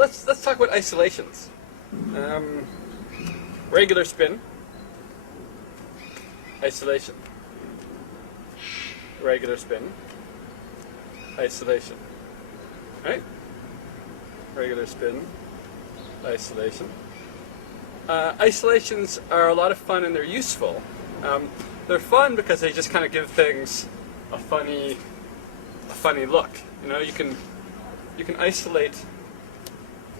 let's talk about isolations. Regular spin, isolation. Regular spin, isolation. Right? Regular spin, isolation. Isolations are a lot of fun and they're useful. They're fun because they just kind of give things a funny look. You know, you can isolate.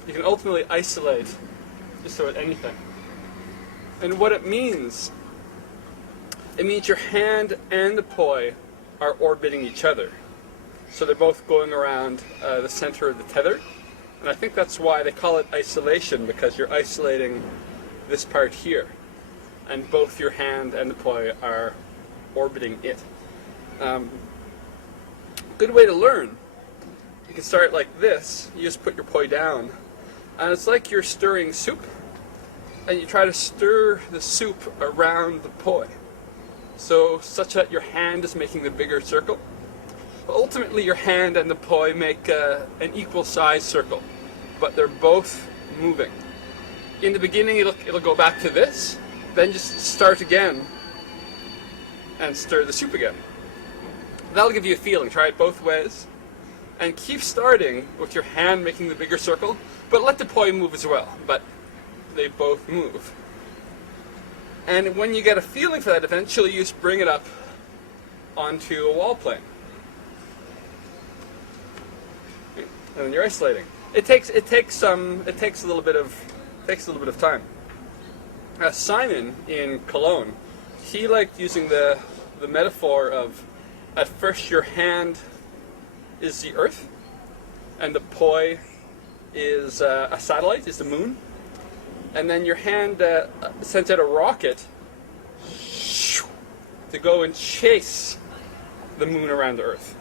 You can ultimately isolate just about anything. And what it means your hand and the poi are orbiting each other. So they're both going around the center of the tether. And I think that's why they call it isolation, because you're isolating this part here. And both your hand and the poi are orbiting it. Good way to learn. You can start like this. You just put your poi down. And it's like you're stirring soup. And you try to stir the soup around the poi. So such that your hand is making the bigger circle. But ultimately your hand and the poi make an equal size circle. But they're both moving. In the beginning it'll go back to this. Then just start again and stir the soup again. That'll give you a feeling. Try it both ways. And keep starting with your hand making the bigger circle, but let the poi move as well. But they both move. And when you get a feeling for that, eventually you just bring it up onto a wall plane. And then you're isolating. It takes a little bit of time. Simon in Cologne, he liked using the metaphor of, at first your hand is the Earth, and the poi is a satellite, is the moon, and then your hand sends out a rocket to go and chase the moon around the Earth.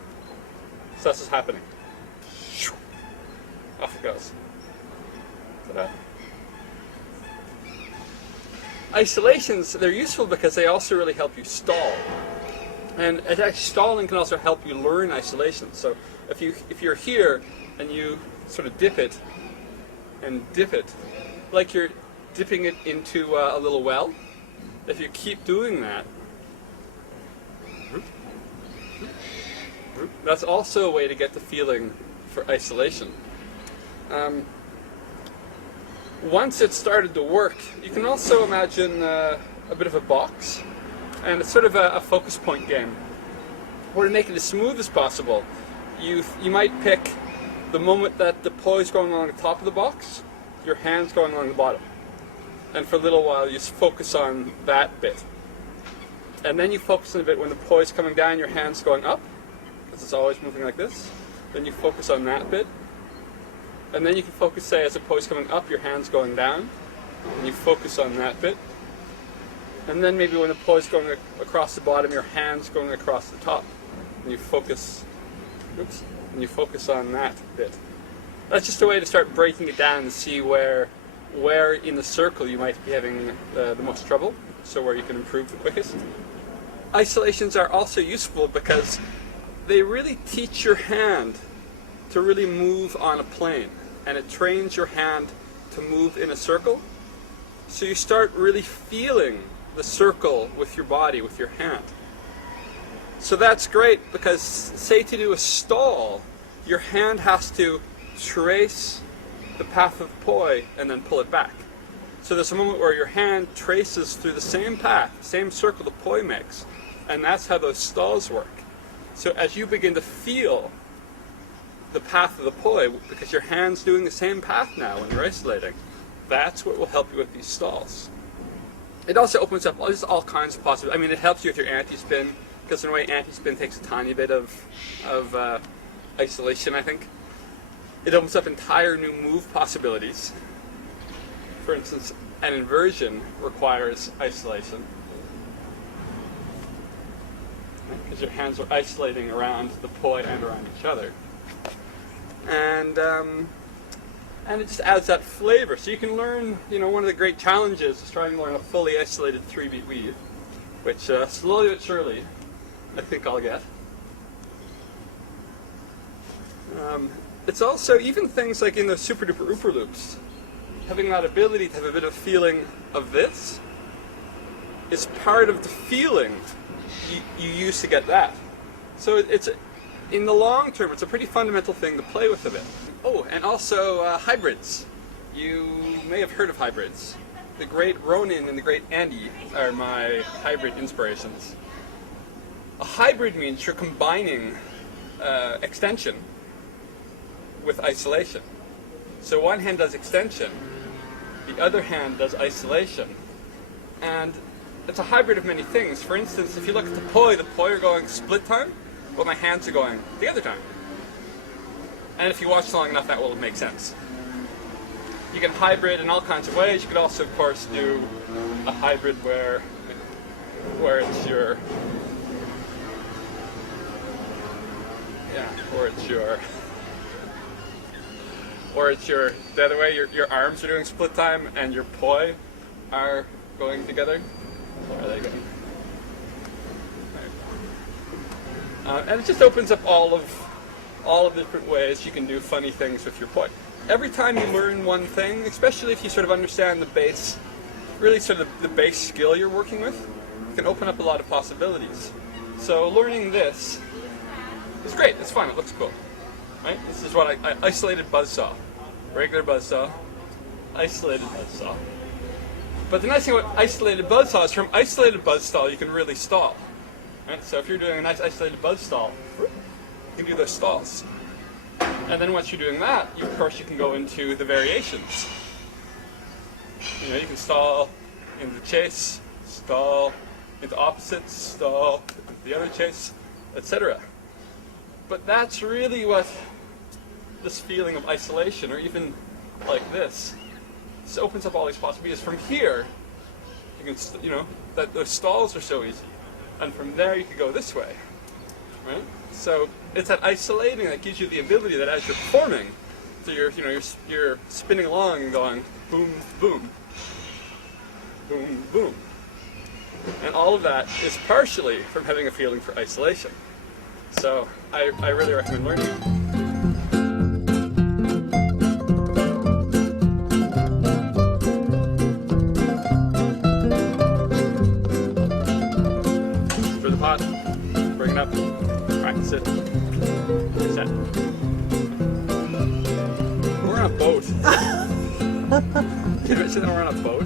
So that's what's happening. Off it goes. Ta-da. Isolations, they're useful because they also really help you stall. And actually stalling can also help you learn isolation. So if you're here and you sort of dip it and dip it, like you're dipping it into a little well, if you keep doing that, that's also a way to get the feeling for isolation. Once it started to work, you can also imagine a bit of a box, and it's sort of a focus point game. Or to make it as smooth as possible, you might pick the moment that the poi is going along the top of the box, your hand's going along the bottom. And for a little while you just focus on that bit. And then you focus on the bit when the poi is coming down, your hand's going up, because it's always moving like this. Then you focus on that bit. And then you can focus, say, as the poi is coming up, your hand's going down, and you focus on that bit. And then maybe when the poi is going across the bottom, your hand's going across the top, and you focus, and you focus on that bit. That's just a way to start breaking it down and see where in the circle you might be having the most trouble, so where you can improve the quickest. Isolations are also useful because they really teach your hand to really move on a plane, and it trains your hand to move in a circle. So you start really feeling the circle with your body, with your hand. So that's great because, say to do a stall, your hand has to trace the path of poi and then pull it back. So there's a moment where your hand traces through the same path, same circle the poi makes, and that's how those stalls work. So as you begin to feel the path of the poi, because your hand's doing the same path now when you're isolating, that's what will help you with these stalls. It also opens up all kinds of possibilities. I mean, it helps you with your anti-spin, because in a way anti-spin takes a tiny bit of isolation, I think. It opens up entire new move possibilities. For instance, an inversion requires isolation, because your hands are isolating around the poi and around each other. And it just adds that flavor. So you can learn, one of the great challenges is trying to learn a fully isolated 3-beat weave, which slowly but surely I think I'll get. it's also even things like in the super duper ooper loops, having that ability to have a bit of feeling of this is part of the feeling you use to get that. So it's in the long term, it's a pretty fundamental thing to play with a bit. Oh, and also hybrids. You may have heard of hybrids. The great Ronin and the great Andy are my hybrid inspirations. A hybrid means you're combining extension with isolation. So one hand does extension, the other hand does isolation. And it's a hybrid of many things. For instance, if you look at the poi are going split time, but my hands are going the other time. And if you watch long enough, that will make sense. You can hybrid in all kinds of ways. You could also, of course, do a hybrid where it's your the other way. Your arms are doing split time, and your poi are going together. Where are they going? And it just opens up all of the different ways you can do funny things with your poi. Every time you learn one thing, especially if you sort of understand the base, really sort of the base skill you're working with, it can open up a lot of possibilities. So learning this is great. It's fun. It looks cool. Right? This is what I isolated buzzsaw, regular buzzsaw, isolated buzzsaw. But the nice thing about isolated buzzsaw is from isolated buzzsaw you can really stall. Right? So if you're doing a nice isolated buzz stall, you can do those stalls. And then once you're doing that, of course you can go into the variations. You know, you can stall into the chase, stall into opposites, stall into the other chase, etc. But that's really what this feeling of isolation, or even like this opens up all these possibilities. From here, you can, that those stalls are so easy, and from there you can go this way, right? So it's that isolating that gives you the ability that as you're performing, so you're spinning along and going boom, boom, boom, boom, and all of that is partially from having a feeling for isolation. So I really recommend learning it. For the pot, bring it up, practice it, reset. We're on a boat. Can you imagine that we're on a boat?